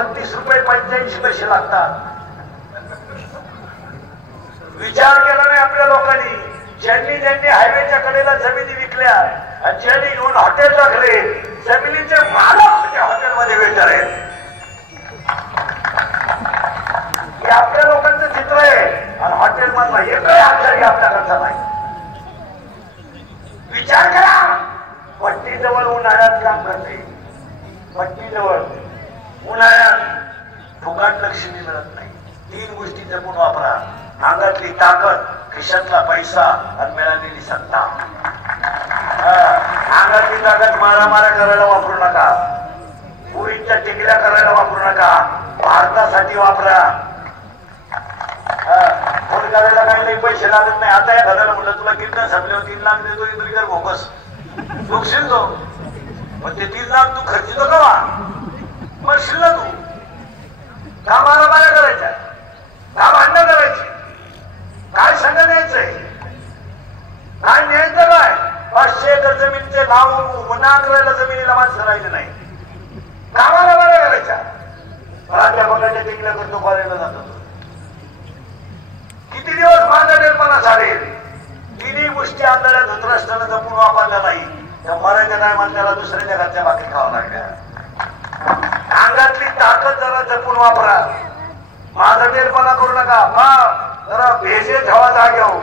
₹35.85 पैसे लागतात. विचार केला नाही आपल्या लोकांनी. ज्यांनी हायवेच्या कडेला जमिनी विकल्या आणि ज्यांनी घेऊन हॉटेल टाकले, जमिनीचे मालक त्या हॉटेलमध्ये वेटर आहेत. हे आपल्या लोकांचं चित्र आहे. आणि हॉटेल मधला एकही आचारी आपल्याकडचा नाही. विचार करा. पट्टीजवळ उन्हाळ्यात काम करते, पट्टीजवळ उन्हाळ्यात फुकट लक्ष्मी मिळत नाही. 3 गोष्टी जपून वापरा: अंगातली ताकद, खिशातला पैसा आणि मिळालेली सत्ता. अंगातली ताकद मारामारा करायला वापरू नका. पुरीच्या टिकल्या करायला वापरू नका. भारतासाठी वापरा. फोन करायला काही नाही, पैसे लागत नाही. आता या घराला म्हटलं तुला कीर्तन संपल्यावर 3 लाख देतो, इतरी कर भोकस लोकशील तो. पण ते 3 लाख तू खर्चितो का? मरशील ना तू. का मारामारा करायच्या, का भांडणं करायची, काय संघ न्यायचंय, काय न्यायचं काय? 500 एकर जमीनचे नाव मना करायला जमिनीला माणसं राहिले नाही. कामाला बऱ्या करायच्या. प्राध्यापकाच्या टिकल्या करतो, कॉलेजला जातो. किती दिवस माझा निर्माणा चालेल? 3 गोष्टी आंधळ्या धृतराष्ट्रानं जपून वापरल्या नाही. त्या मराठ्या नाही म्हणल्याला दुसऱ्याच्या घरच्या भाकरी खावा लागल्या. अंगातली ताकद जरा जपून वापरा. माझा निर्माणा करू नका. जरा भेजे ठेवा जागेवर.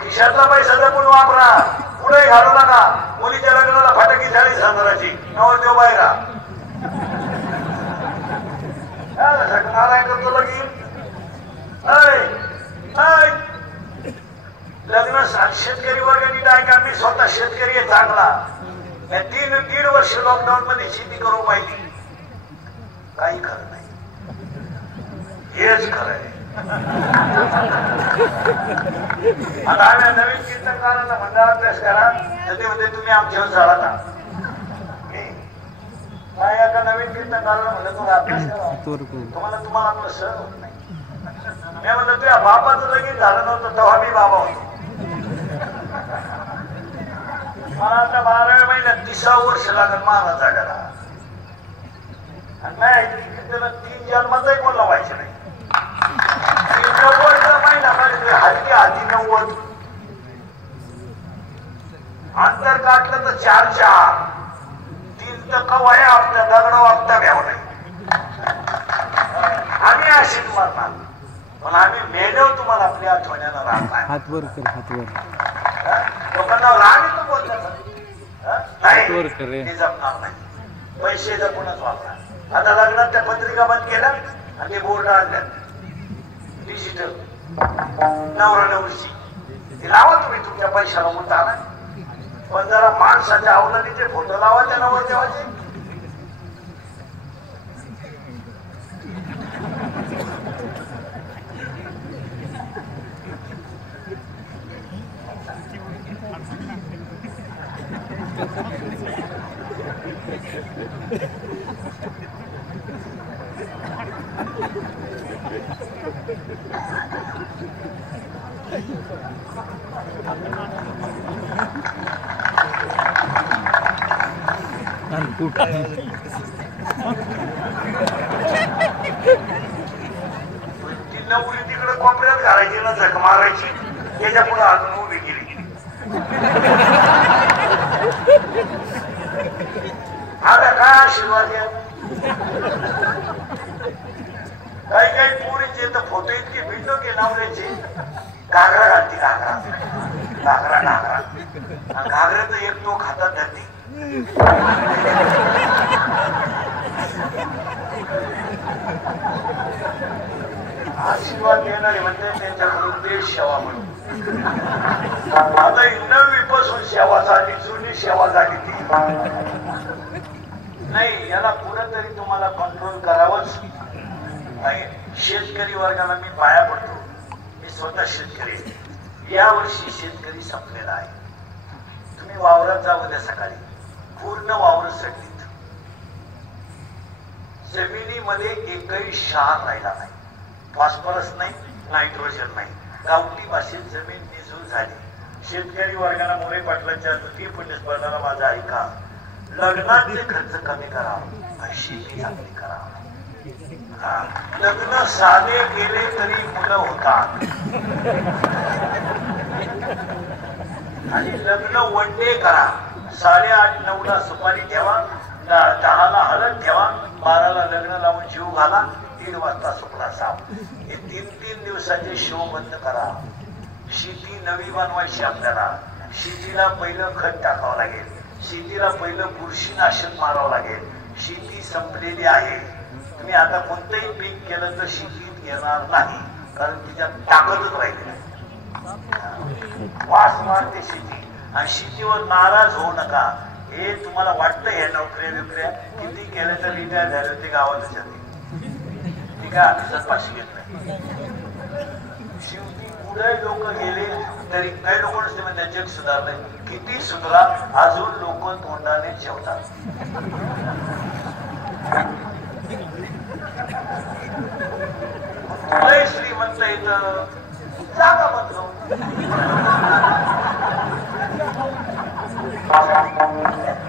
खिशातला पैसा जपून वापरा. पुढे घालू नका. मुलीच्या लग्नाला फटाकी 40,000ची नवरदेव बाहेरा नाराय करतो लगीन. लग्न शेतकरी वर्गाने काय का? मी स्वतः शेतकरी आहे चांगला. 3.5 वर्ष लॉकडाऊन मध्ये शेती करू पाहिजे. काही खरं नाही. हेच खरं आहे. आता आम्ही नवीन कीर्तनकारांना म्हणलं अभ्यास करा, तर ते म्हणते तुम्ही आमच्यावर झाला ना. काय एका नवीन कीर्तनकाराला म्हणलं तुला अभ्यास करा, तुम्हाला आपलं सहन होत नाही. मी म्हणलं तुझ्या बापाचं लगीन झालं नव्हतं तेव्हा मी बाबा होतो. मला आता 12व्या महिन्यात 30व वर्ष लागेल महाराज जागाला. आणि नाही 3 जन्माचाही कोणला व्हायचं नाही. 90चा महिना काढतोय. हाती 90. अंतर काढलं तर 4 3 तर कवाय आपल्या दगड वागता घ्यावं नाही. आम्ही अशीच मरणार, पण आम्ही मेल्यावर तुम्हाला आपल्या आठवण्याला राहणार. हात वर कर, हात वर. लोकांना राणी तू बोलतात नाही, ते जमणार नाही. पैसे जपूनच वापरा. आता लग्नात त्या पत्रिका बंद केल्या आणि ते बोर्ड आणल्या डिजिटल नवरा नवरीची. ती लावा तुम्ही तुमच्या पैशाला म्हणता ना, पण जरा माणसाच्या अवलंबीचे फोटो लावा त्या नवरदेवाचे. नवरी तिकडे कोपऱ्यात घालायची ना, झक मारायची. त्याच्या पुढे अजून उभी केली. आता काय आशीर्वाद घ्या. काही पोरीचे तर फोटो इतके भिडलो की नवऱ्याचे घागरा घालती. घागरा घागऱ्याचं एक तो खातात धरती. आशीर्वाद घेणारे म्हणते त्यांच्याकडून देश सेवा म्हणून. आता 9वी पासून सेवा झाली, जुनी सेवा झाली ती नाही. याला पुढे तरी तुम्हाला कंट्रोल करावंच. शेतकरी वर्गाला मी पाया पडतो. मी स्वतः शेतकरी. या वर्षी शेतकरी संपलेला आहे. तुम्ही वावरात जा उद्या सकाळी. पूर्ण वावर सडलीत. जमिनीमध्ये एकही क्षार राहिला नाही. फॉस्फरस नाही, नायट्रोजन नाही. गावठी भाषेत जमीन निजून झाली. शेतकरी वर्गाला मोरे पाटलांच्या द्वितीय पुण्यस्पर्धाला माझा ऐका. लग्नाचे खर्च कमी करा आणि शेती चांगली करा. लग्न साधे गेले तरी मुलं होतात आणि लग्न वनडे करा. 8:30-9ला सुपारी ठेवा, 10ला हळद ठेवा, 12ला लग्न लावून जीव घाला, 3 वाजता सुपडा साप. हे 3 दिवसाचे शो बंद करा. शेती नवी बनवायची आपल्याला. शेतीला पहिलं खत टाकावं लागेल, शेतीला पहिलं बुरशीनाशक मारावं लागेल. शेती संपलेली आहे. तुम्ही आता कोणतंही पीक केलं तर शेतीत येणार नाही, कारण तिच्यात ताकदच राहिली नाही. वास मारते शेती आणि शेतीवर नाराज होऊ नका. हे तुम्हाला वाटतं हे नोकऱ्या किती केलं तर रिटायर झाले ते गावातच येते, ती काय आधीच पाशी घेत नाही. शेवटी पुढे लोक गेले तरी काही लोक नसते म्हणजे जग सुधारलंय. किती सुधारा, अजून लोक तोंडाने जेवतात. लय श्रीमंत येत जागा बदलो.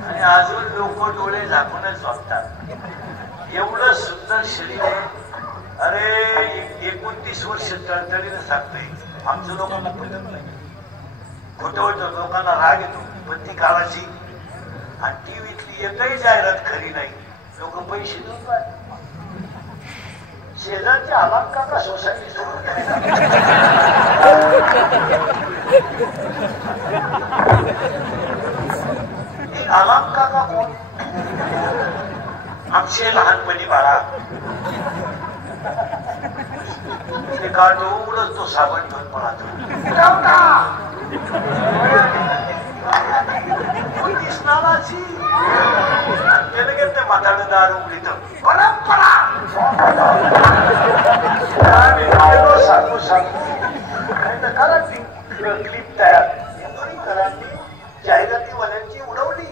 आणि अजून लोक डोळे झाकूनच वागतात. एवढं सुंदर शरीर आहे. अरे 29 वर्ष तळतळीनं सांगतोय. आमच्या लोकांना पटत नाही, खोटं होतं, लोकांना राग येतो. पण ती काळाची आणि टीव्हीतली एकही जाहिरात खरी नाही. लोक पैसे देऊन शेजारच्या आलाम काका सोसायटी सोडून आलाम काका कोण? आमचे लहानपणी बाळा ते काढतो उडत तो साबण ठेवून पळातो. स्नानाची म्हातारं दार उघडीत परंपरा सांगू करा क्लिप तयार जाहिरातीवाल्यांची उडवली.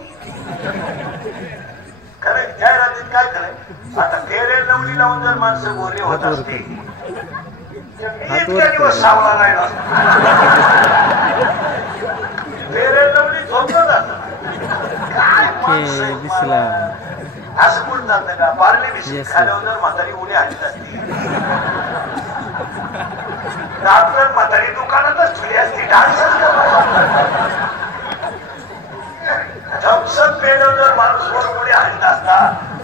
खरं जाहिरातीत काय करायचं आता? फेरे लवली लावून जर माणसं गोरे होत असते इतक्या दिवस सावला नाही फेरे लवली झोपत असत. असं कोण चालतं का? पार्ले बिस्किट खाल्यावर जर म्हातारी उडी आणत असते, रात्र म्हातारी दुकानातच ठेवली असते. डान्सच थम्सअप पेल्यावर जर माणूस वर उडी आणत असता,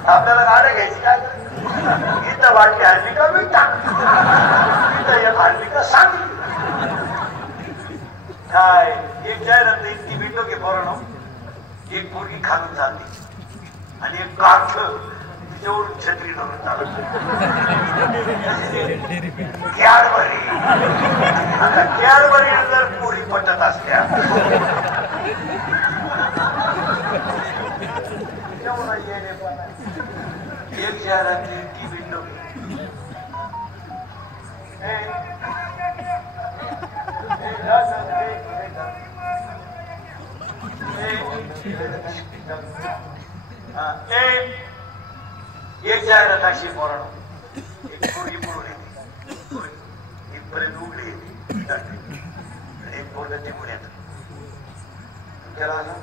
आपल्याला गाड्या घ्यायची काय? इथं वाटली आणली का मी टाक, इथं एक आणली का सांगली. काय एक जाहिरात इतकी भेटो की बरं. एक पोरगी खालून चालली आणि एक काठ तिच्यावरून छत्री धरून चालत. कॅडबरी जर पोरी पटत असत्या एक जाहिरात इतकी भेटो एक जाहिरात अशी पोरानो. एक पोरगी पुढून येते, इथपर्यंत उघडी येते आणि एक पोरग तिकडून येत. त्याला अजून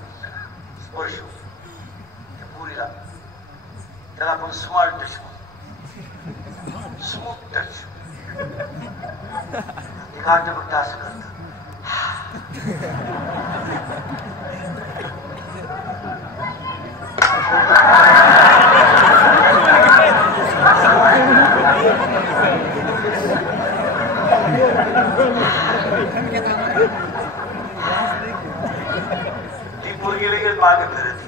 स्पर्श त्या पोरीला त्याला आपण स्मार्ट टच म्हणतो, स्मूथ टच. ते काढणं फक्त असं करत. ती पोरगी लगेच मागे फिरती.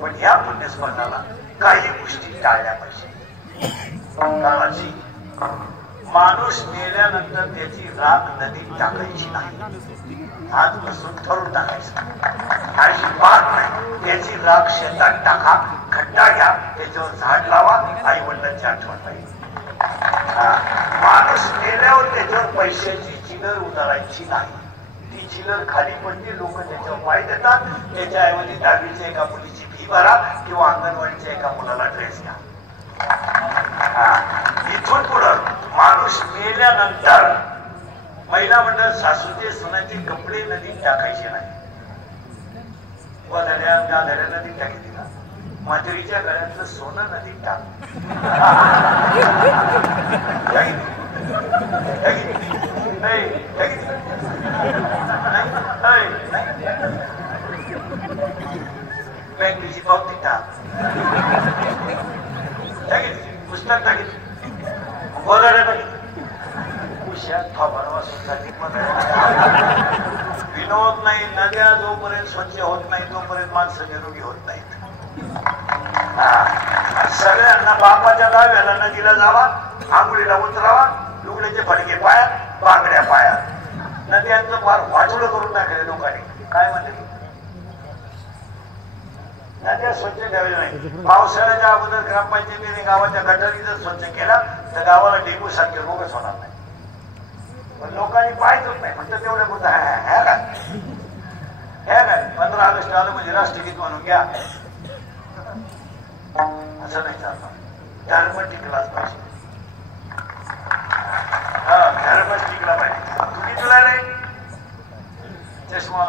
पण या पुण्यस्मरणाला काही गोष्टी टाळल्या पाहिजे. काळाची माणूस मेल्यानंतर त्याची राख नदीत टाकायची नाही, आजपासून ठरवून टाकायचं अजिबात नाही. त्याची राख शेतात टाका, खड्डा घ्या, त्याच्यावर झाड लावा, आई वडिलांची आठवण पाहिजे. माणूस मेल्यावर त्याच्यावर पैशाची चिलर उतरायची नाही. ती चिलर खाली पडते, लोक त्याच्यावर पाय देतात. त्याच्याऐवजी 10वीच्या एका मुलीची फी भरा किंवा अंगणवाडीच्या एका मुलाला ड्रेस घ्या. इथून पुढं माणूस मेल्यानंतर महिला मंडळ सासूचे सोन्याचे कपडे नदीत टाकायचे नाही. गाधड्या नदीत टाकली ना, म्हातारीच्या गळ्यातलं सोनं नदीत टाक. बँकेची पावती टाक, पुस्तक टाकीत, गोदाड्या टाकीत, विनोद नाही. नद्या जोपर्यंत स्वच्छ होत नाही तोपर्यंत माणसं निरोगी होत नाहीत. सगळ्यांना बापाच्या दाव्याला नदीला जावा, आंघोळीला उतरावा, लुगड्याचे फडके पायात, बांगड्या पायात. नद्यांचं फार वाचोळं करून टाकले लोकांनी. काय म्हणले? नद्या स्वच्छ ठेवल्या नाही. पावसाळ्याच्या अगोदर ग्रामपंचायतीने गावाच्या गटारी जर स्वच्छ केला तर गावाला डेंगू सारखे रोगच होणार नाही. पण लोकांनी पाहायचंच नाही, फक्त तेवढ्या पुरतं हे काय 15 ऑगस्ट आलं म्हणजे राष्ट्रगीत म्हणून घ्या, असं नाही चालणार. धर्म टिकलाच पाहिजे. धर्मच टिकला पाहिजे. तुम्ही तुला नाही चष्मा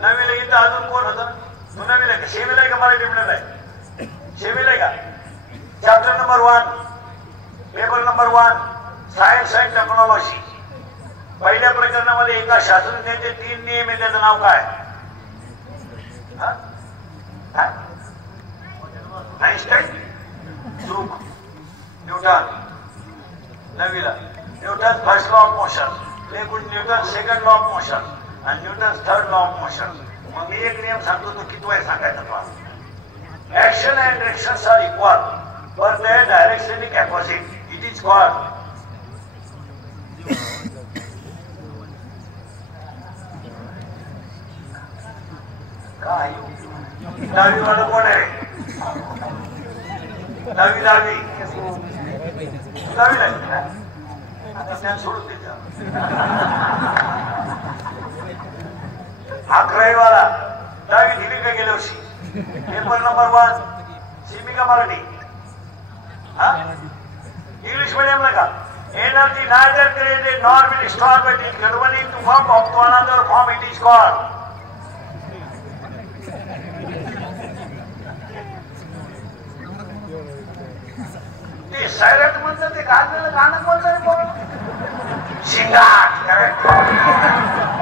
नवीला इथं अजून कोण होतं? तू नवीला का शेवीला आहे का मराठी मीडियमला आहे? शेवीला आहे का? Chapter number 1 paper number 1 science and technology. पहिल्या प्रकरणामध्ये एका शास्त्रज्ञाचे 3 नियम आहे. त्याचं नाव काय? आइन्स्टाईन, चूक. न्यूटन नवीला Newton first law of motion, Newton second law of motion आणि Newton third law of motion. मग मी एक नियम सांगतो, तो किती आहे सांगायचा तुम्हाला. Action and reactions are equal but their direction is opposite. It is called काय? दहावी वाला कोण आहे? दहावी सोडून द्यायचा. 11वी वाला 10वी दिली का गेल्या वर्षी? पेपर नंबर 1 सीमी का मराठी? इंग्लिश मीडियम का? Energy neither created nor will stored but is converted into form of to another form. It is called ते सायरट म्हणतात. ते गाणं गाणं कोणतं? शिंगाट. करेक्ट.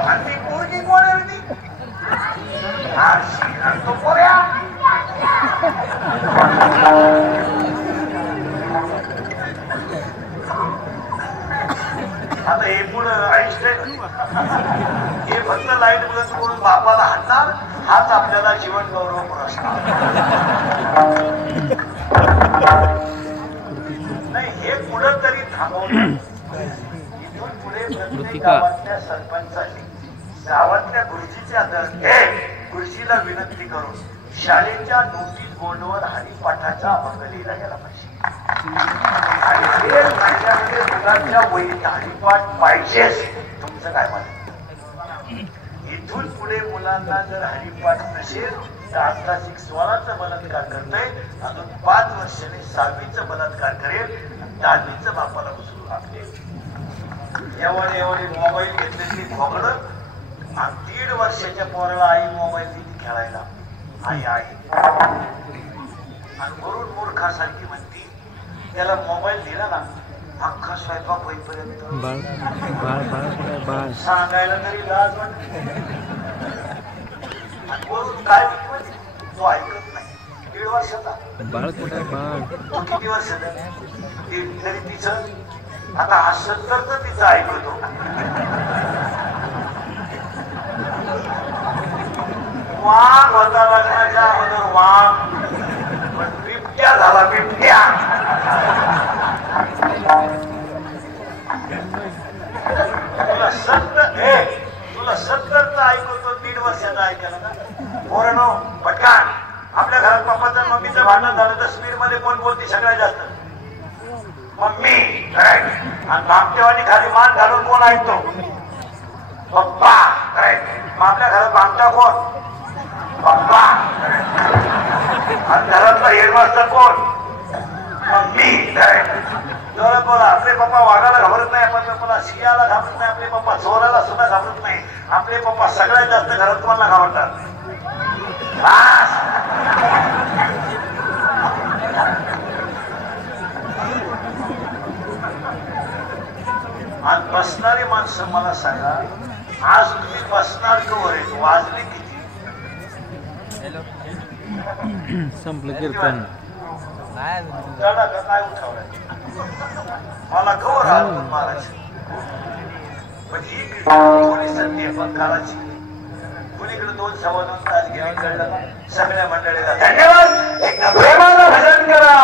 आणि ती पोरगी कोण आहे? ती तो पोऱ्या. आता हे पुढं आइन्स्टाईन हे फक्त लाईट बंद करून बापाला हाणणार, हाच आपल्याला जीवन गौरव पुरस्कार नाही. हे पुढं तरी थांबवलं. इथून पुढे प्रत्येक गावातल्या सरपंचांनी गावातल्या गुरुजीच्या गुरुजीला विनंती करून शाळेच्या नोटीस बोर्डवर हरिपाठाचा अभंग लिहिला गेला पाहिजे. आणि महिन्यामध्ये मुलांच्या वहीत हरिपाठ पाहिजेच. तुमचं काय मत? इथून पुढे मुलांना जर हरिपाठ नसेल तर आता 16चा बलात्कार करतोय, अजून 5 वर्षांनी 6वीचा बलात्कार करेल, 10वीचं बापाला उचलून लागते. एवढे मोबाईल घेतले की खोगडं. 1.5 वर्षाच्या पोराला आई मोबाईल दिली खेळायला. आई आणि वरून मूर्खासारखी म्हणती त्याला मोबाईल दिला ना, अख्खा स्वयंपाक होईपर्यंत सांगायला तरी लाज वाटते. आणि वरून काय तो ऐकत नाही. 1.5 वर्षाचा तो किती वर्षाचा तरी तिचं आता हसत तर तिचं ऐकतो. वाघ होता लग्नाच्या अगोदर वाघ, पण बिबट्या झाला बिबट्या. पोरांनो पटकन आपल्या घरात पप्पाचं मम्मीचं भांडण झालं तर स्पीड मध्ये कोण बोलते सगळ्यात जास्त? मम्मी. आणि मागतेवानी खाली मान घालून कोण ऐकतो? पप्पा. मग आपल्या घरात मागता कोण? पप्पा. आणि घरातला हेडमास्टर कोण? मम्मी. जोरात बोला. आपले पप्पा वाघाला घाबरत नाही, आपले पप्पा सिंहाला घाबरत नाही, आपले पप्पा चोराला सुद्धा घाबरत नाही. आपले पप्पा सगळ्यात जास्त घरात कोणाला घाबरतात? आणि बसणारी माणसं मला सांगा, आज तुम्ही बसणार कवर आहे? वाजले किती? संपलं कीर्तन. काय उठावलाय मला कवर आलं मारायचं. पण ही थोडी संधी आपण करायची. कुणीकडे 2-2.25 तास घेऊन कळलं. सगळ्या मंडळीला धन्यवाद. एक प्रेमानं भजन करा.